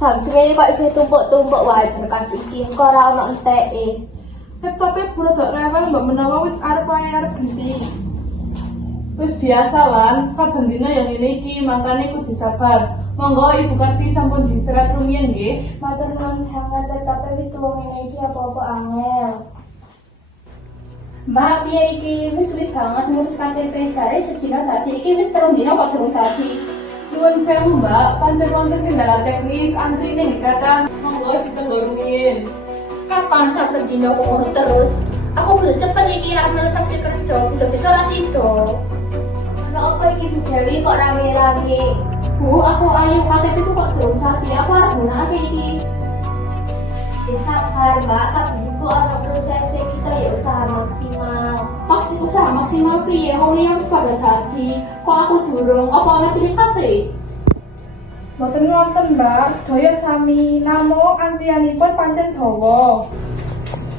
ini kok isih tumpuk-tumpuk wae berkas iki kok ora ono enteke. Laptope pura gak rewel mbak menawa wis arep ae arep ganti. Wis biasa lan, saben dina yang ini iki makane kudu sabar. Monggo Ibu Karti sampun diserat rumiyin nggih. Matur nuwun sangat tetapi wis tuwa ngene iki apa-apa angel. Mbak, piye iki wis sulit banget ngurus KTP jare sedina tadi iki wis telung dina kok durung tadi. Nuwun sewu Mbak, pancen wonten kendala teknis antrine nggih kadang. Monggo ditunggu rumiyin. Kapan saben dina kok ngono terus? Aku belum cepet iki ra melok saksi kerja, bisa-bisa ra sido. Ono apa iki Bu Dewi kok rame-rame? Bu, aku ayu KTP ku kok durung tadi. Aku arep gunakake iki. Ya sabar mbak, tapi itu ono prosesnya kita ya usaha maksimal. Maksud usaha maksimal piye? Wong liya wis pada tadi. Kok aku durung? Apa ana pilih kasih? Boten wonten mbak, sedaya sami namung antrianipun pancen dawa.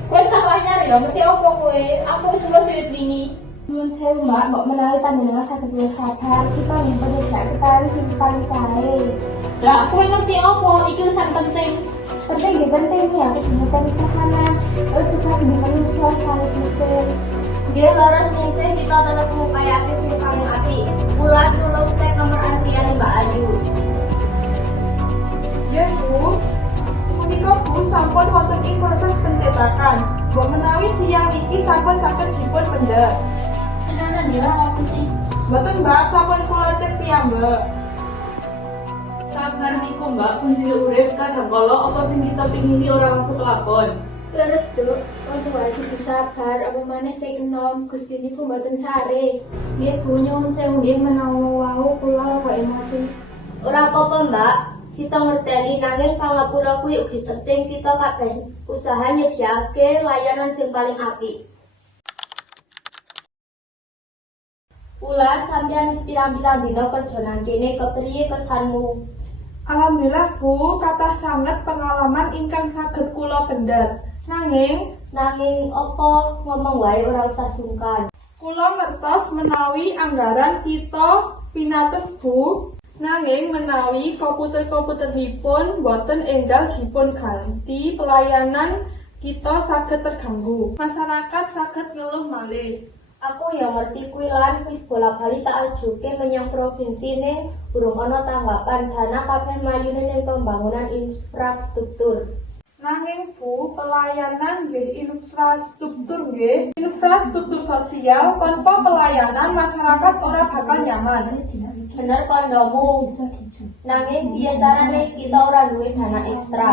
Wes tak nyari ya, ngerti apa kowe? Aku wis wis sulit wingi. Nuwun sewu mbak, mbok menawi panjenengan saged luwih sabar, kita yang pekerjaan kita harus yang paling sae. Lah, kowe ngerti apa? Iki urusan penting. Penting ya penting ya, kegiatan pertahanan, oh tugas di manusia saling mesin. Dia laras nih kita tetap sing paling api. Bulan dulu cek nomor antrian Mbak Ayu. Ya Bu, punika Bu sampun wonten ing proses pencetakan. Mbok menawi siang iki sampun saged dipun pendhet. Tenanan ya, apa sih? Boten mbak, sampun kula cek piyambak. Sabar niku Mbak, kunci urip kadang kala apa sing kita pingini ora masuk lakon. Terus dok, waktu lagi sabar, apa mana saya enom, gusti niku mboten sare. Nggih Bu nyuwun sewu nggih menawa wau kula ora emosi. Ora apa-apa mbak, kita ngerteni nanging pangapura kuwi ugi penting kita kabeh usaha nyediake layanan sing paling apik. Ulan sampeyan wis pirang-pirang dina kerja nang kene kepriye kesanmu? Alhamdulillah Bu, kathah sanget pengalaman ingkang saged kula pendhet. Nanging, Nanging apa ngomong wae ora usah sungkan. kula ngertos menawi anggaran kita pinates Bu. Nanging menawi komputer-komputernipun boten enggal dipun ganti pelayanan kita saged terganggu. Masyarakat saged ngeluh malih. Aku ya ngerti kuwi lan wis bolak-balik tak ajuke menyang provinsi ning burung ana tanggapan dana kabeh mlayune ning pembangunan infrastruktur. Nanging Bu, pelayanan nggih infrastruktur nggih. Infrastruktur sosial tanpa pelayanan masyarakat ora bakal nyaman. Bener kondomu. Nanging piye carane kita ora duwe dana ekstra?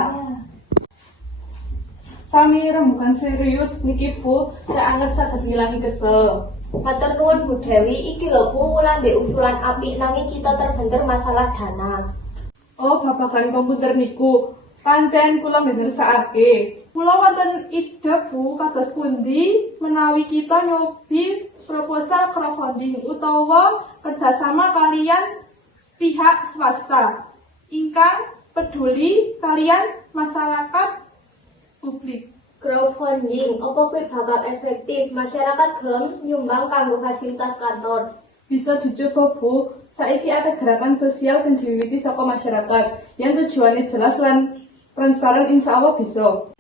Sami rembukan serius niki Bu, saya anget saged ngilangi kesel. Matur nuwun Bu Dewi, iki lho Bu wulan ndek usulan apik nanging kita terbentur masalah dana. Oh, babagan komputer niku. Pancen kula ngersakake. Kula wonten ide Bu kados pundi menawi kita nyobi proposal crowdfunding utawa kerjasama kalian pihak swasta ingkang peduli kalian masyarakat publik. Crowdfunding, apa kuwi bakal efektif? Masyarakat gelem nyumbang kanggo fasilitas kantor. Bisa dicoba Bu, saiki ada gerakan sosial sing diwiwiti saka masyarakat yang tujuannya jelas lan transparan insya Allah bisa.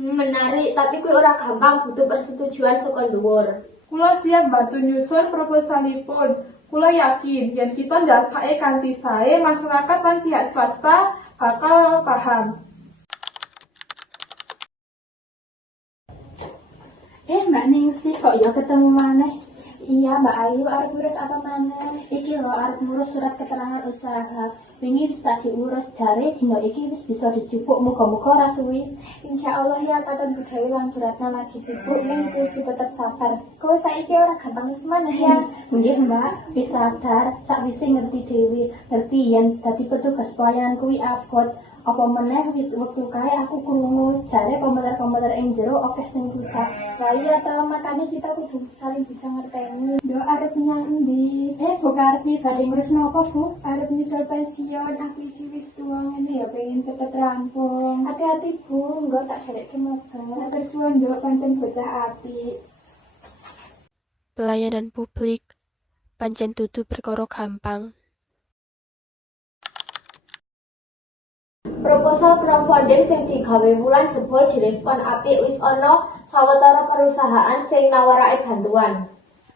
Menarik, tapi kuwi ora gampang butuh persetujuan saka dhuwur. Kula siap bantu nyusun proposalipun. Kula yakin yen kita njasake kanthi sae masyarakat lan pihak swasta bakal paham. Eh Mbak Ningsih kok ya ketemu maneh? Iya, Mbak Ayu arep ngurus apa maneh? Iki lho arep ngurus surat keterangan usaha. Wingi wis tak diurus jare dina iki wis bisa dijupuk muga-muga ora suwi. Insya Allah ya katon budaya lan beratna lagi sibuk ning kudu tetep sabar. Kok saiki ora gampang maneh ya. Nggih Mbak, wis sadar sakwise ngerti dhewe, ngerti yen dadi petugas pelayanan kuwi abot. Apa meneh wektu kae aku krungu jare komputer-komputer ing jero akeh sing rusak. Lah iya ta makanya kita kudu saling bisa ngerteni. Yo arep nyang? Eh, Bu Karti badhe ngurus napa, Bu? Arep nyusul pensiun, aku iki wis tuwa ngene ya pengen cepet rampung. Hati-hati Bu, engko tak dereke motor. Matur suwun nduk pancen bocah apik. Pelayanan publik pancen dudu perkara gampang Proposal crowdfunding sing digawe wulan jebol direspon apik wis ana sawetara perusahaan sing nawarake bantuan.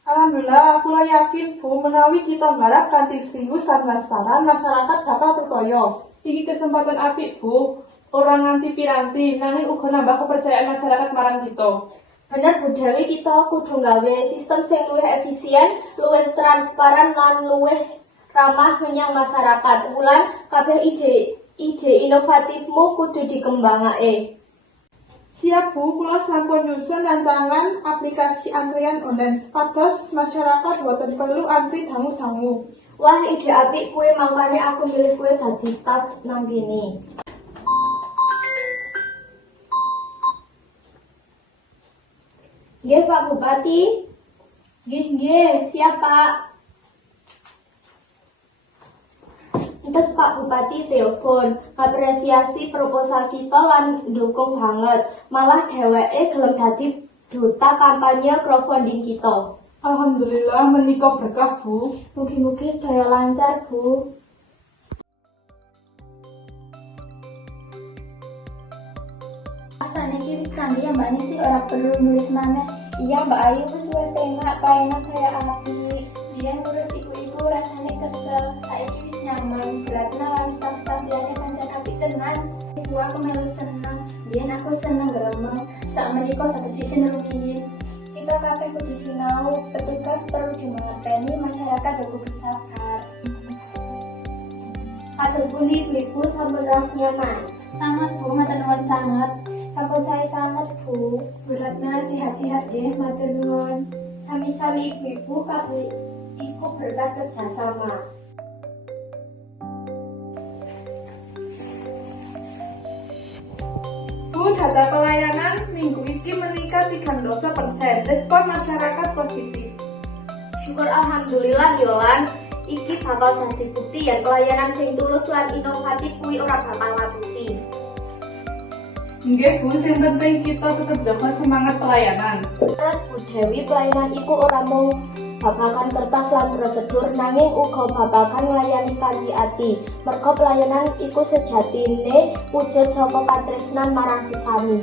Alhamdulillah, aku yakin Bu, menawi kita marah kanthi serius dan transparan, masyarakat bakal percaya. Iki kesempatan apik, Bu. Orang nganti piranti, nanging uga nambah kepercayaan masyarakat marang kita. Bener Bu Dewi kita kudu gawe sistem sing luwih efisien, luwih transparan lan luwih ramah menyang masyarakat. Wulan kabeh ide ide inovatifmu kudu dikembangake. Siap Bu, kula sampun nyusun rancangan aplikasi antrian online sepados masyarakat boten perlu antri dangu-dangu. Wah ide apik kue makanya aku milih kue dadi staff nang kene. Nggih Pak Bupati. Nggih nggih, siap Pak. Terus Pak Bupati telepon, apresiasi proposal kita lan ndukung banget. Malah dheweke gelem dadi duta kampanye crowdfunding kita. Alhamdulillah menika berkah Bu. Mugi-mugi sedaya lancar, Bu. Asane iki wis sandi ya Mbak Nisi ora perlu nulis maneh. Iya Mbak Ayu wis suwe penak, saya api. Dia ngurus iku-iku rasanya kesel. Saiki wis nyaman, beratnya lan staf-staf liyane pancen api tenan. Ibu aku melu seneng. Biyen aku seneng gremeng. Sak menika dadi sisi rumiyin. Kita kabeh kudu sinau, petugas perlu dimengerteni, masyarakat kudu sabar. Atas pundi ibu sampun ras nyaman. Sangat Bu, matur nuwun sangat. Sampun saya sangat Bu. Beratnya sehat-sehat deh, matur nuwun. Sami-sami ibu-ibu iku berkat kerjasama. Data pelayanan minggu ini meningkat 32 persen. Respon masyarakat positif. Syukur alhamdulillah Yolan, iki bakal dadi bukti yen pelayanan sing tulus lan inovatif kuwi ora bakal ngapusi. Nggih, Bu, sing penting kita tetap jaga semangat pelayanan. Terus Bu Dewi pelayanan iku ora mung babakan kertas lan prosedur nanging uga babakan nglayani kanthi ati. Merga pelayanan iku sejatine wujud saka katresnan marang sesami.